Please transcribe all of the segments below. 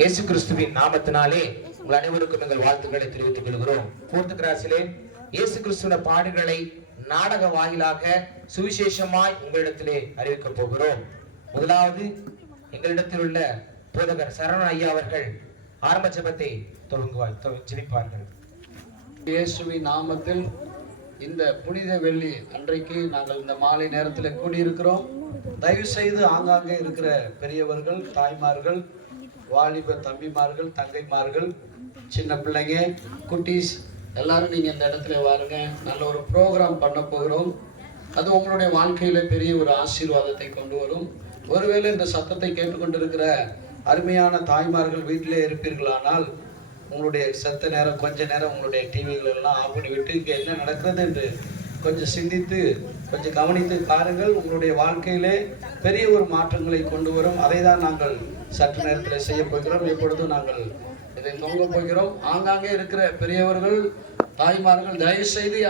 இயேசு கிறிஸ்துவின் நாமத்தினாலே உங்கள் அனைவருக்கும் எங்கள் வாழ்த்துக்களை தெரிவித்துக் கொள்கிறோம். ஃபோர்த் கிளாஸிலே இயேசு கிறிஸ்துவின் பாடுகளை நாடக வாயிலாக சுவிசேஷமாய் உங்களிடத்திலே அறிவிக்க போகிறோம். முதலாவது எங்களிடத்தில் உள்ள போதகர் சரவணன் ஐயா அவர்கள் ஆரம்ப ஜெபத்தை ஜெபிப்பார்கள். இயேசுவின் நாமத்தில் இந்த புனித வெள்ளி அன்றைக்கு நாங்கள் இந்த மாலை நேரத்தில் கூடியிருக்கிறோம். தயவு செய்து ஆங்காங்கே இருக்கிற பெரியவர்கள், தாய்மார்கள், வாலிப தம்பிமார்கள், தங்கைமார்கள், சின்ன பிள்ளைங்க, குட்டீஸ் எல்லாரும் நீங்கள் இந்த இடத்துல வாருங்க. நல்ல ஒரு ப்ரோக்ராம் பண்ண போகிறோம். அது உங்களுடைய வாழ்க்கையில் பெரிய ஒரு ஆசீர்வாதத்தை கொண்டு வரும். ஒருவேளை இந்த சத்தத்தை கேட்டுக்கொண்டிருக்கிற அருமையான தாய்மார்கள் வீட்டிலே இருப்பீர்களானால் உங்களுடைய சத்த நேரம் கொஞ்ச நேரம் உங்களுடைய டிவிகள் எல்லாம் ஆஃப் பண்ணி விட்டு இங்கே என்ன நடக்கிறது என்று கொஞ்சம் சிந்தித்து கொஞ்சம் கவனித்து பாருங்கள். உங்களுடைய வாழ்க்கையிலே பெரிய ஒரு மாற்றங்களை கொண்டு வரும். அதை தான் நாங்கள் சற்று நேரத்தில் செய்ய போகிறோம். எப்பொழுதும் நாங்கள் இதை தொங்க போகிறோம். ஆங்காங்கே இருக்கிற பெரியவர்கள், தாய்மார்கள் தயவு செய்து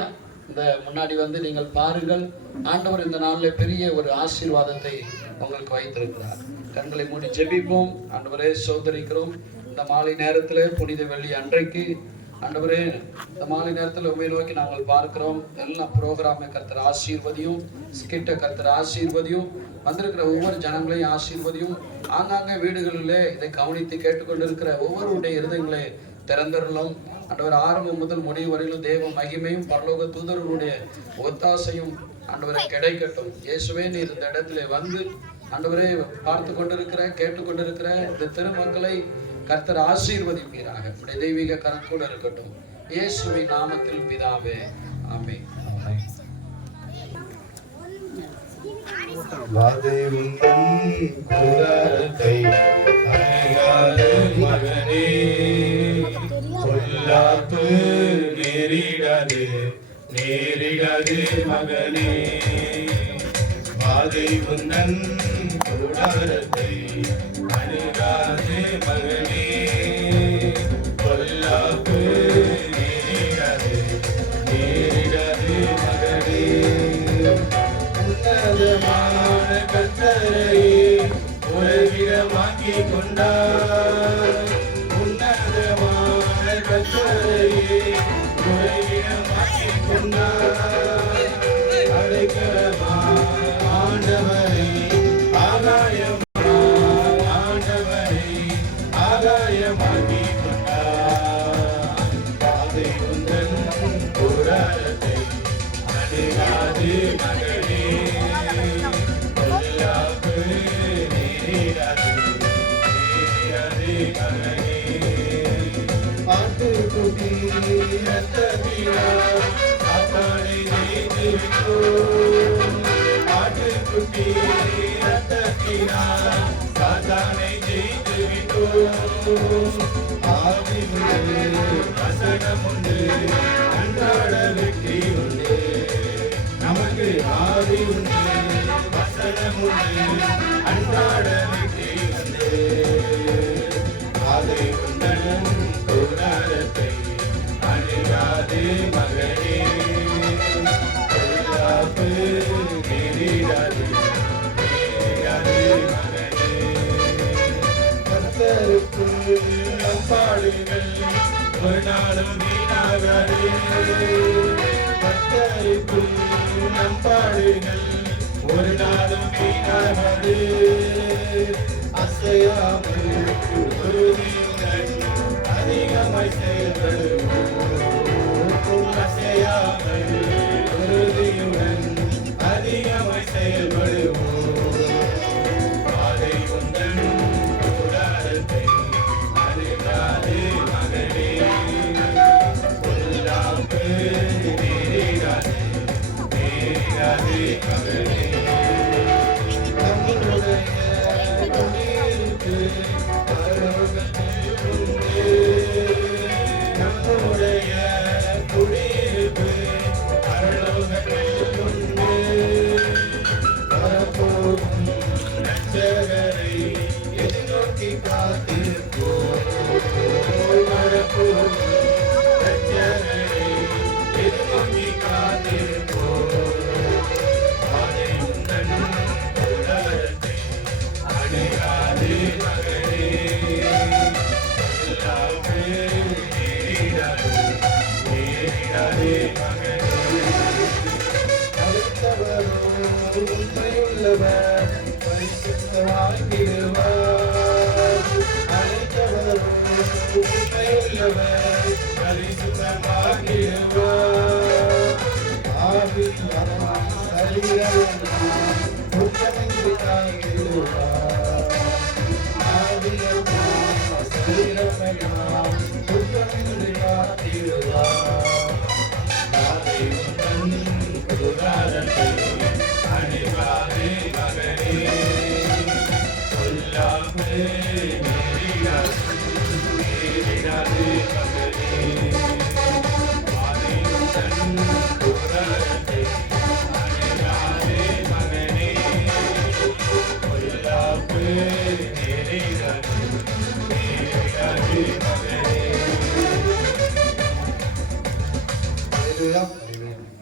இந்த முன்னாடி வந்து நீங்கள் பாருங்கள். ஆண்டவர் இந்த நாளில் பெரிய ஒரு ஆசீர்வாதத்தை உங்களுக்கு வைத்திருக்கிறார். கண்களை மூடி ஜெபிப்போம். ஆண்டவரே சோதரிக்கிறோம். இந்த மாலை நேரத்தில் புனித வெள்ளி அன்றைக்கு ஆண்டவரே இந்த மாலை நேரத்தில் உண்மை நோக்கி நாங்கள் பார்க்கிறோம். எல்லாம் ப்ரோக்ராமை கர்த்தர் ஆசீர்வதியும், ஸ்கிட்ட கர்த்தர் ஆசீர்வதியும், வந்திருக்கிற ஒவ்வொரு ஜனங்களையும் ஆசீர்வதியும். ஆங்காங்கே வீடுகளிலே இதை கவனித்து கேட்டுக்கொண்டிருக்கிற ஒவ்வொருடைய இருதயங்களை திறந்தரலும். ஆண்டவர் ஆரம்பம் முதல் முடிவு வரையிலும் தேவ மகிமையும் பரலோக தூதர்களுடைய ஒத்தாசையும் ஆண்டவரை கிடைக்கட்டும். இயேசுவே நீர் இந்த இடத்துல வந்து ஆண்டவரே பார்த்து கொண்டிருக்கிற கேட்டுக்கொண்டிருக்கிற இந்த திருமக்களை கர்த்தர் ஆசீர்வதிப்பீராக. உடைய தெய்வீக கரத்தோடு இருக்கட்டும். இயேசுவின் நாமத்தில் பிதாவே, ஆமென். நேரிடாது மகனே, வாதை உந்தன் கூடாரத்தை அணுகாது மகனே, பொல்லாப்பு நேரிடாது மகனே. உன்னதமான கர்த்தரை உறவிடமாக்கி கொண்டார். உன்னதமான கர்த்தரை உறவிடமாக்கி கொண்டார். அடைக்கலமா ஆண்டவரை ஆண்டவரை ஆகாயமாக்கி கொண்டார். பாதை உந்தன் கூடாரத்தை அணுகாது மகனே, பொல்லாப்பு நேரிடாது மகனே. ஆட்டுக்குட்டி ரத்தத்தினால் சாத்தானை ஜெயித்து விட்டோம். ஆட்டுக்குட்டி ரத்தத்தினால் சாத்தானை ஜெயித்து விட்டோம். ஆதி உண்டு, வசனம் உண்டு, அன்றாட வெற்றி உண்டு. நமக்கு ஆதி உண்டு, வசனம் உண்டு, அன்றாட வெற்றி உண்டு. அதை உண்டனும் கூடாரத்தை அணுகாது மகனே, பொல்லாப்பு நேரிடாது மகனே. கர்த்தருக்குள் நம் பாடுகள் ஒரு நாளும் வீணாகாது. கர்த்தருக்குள் நம் பாடுகள் ஒரு நாளும் வீணாகாது. அசையாமல் உறுதியுடன் அதிகமாய் செயல்படுவோம். அசையாமல் உறுதியுடன் அதிகமாய் செயல்படுவோம். அதை உந்தன் கூடாரத்தை அணுகாது மகனே, பொல்லாப்பு நேரிடாது மகனே. நம்முடைய குடியிருப்பு உள்ளவர் பரிசுத்தமாக்கிடுவார். அழைத்தவரும் உண்மையுள்ளவர் பரிசுத்தமாக்கிடுவார். ஆவி மனம் சரீரமெல்லாம் குற்றமின்றி காத்திடுவார். ஆவி மனம் சரீரமெல்லாம் குற்றமின்றி காத்திடுவார். நாளை உந்தன் புதுகாரத்தை அணிவாரே மகனே. சொல்லாமே நேரிடாதே மகனே. நாளை உந்தன் புதுகாரத்தை அணிவாரே மகனே. சொல்லாமே நேரிடாதே மகனே. Hallelujah. Amen.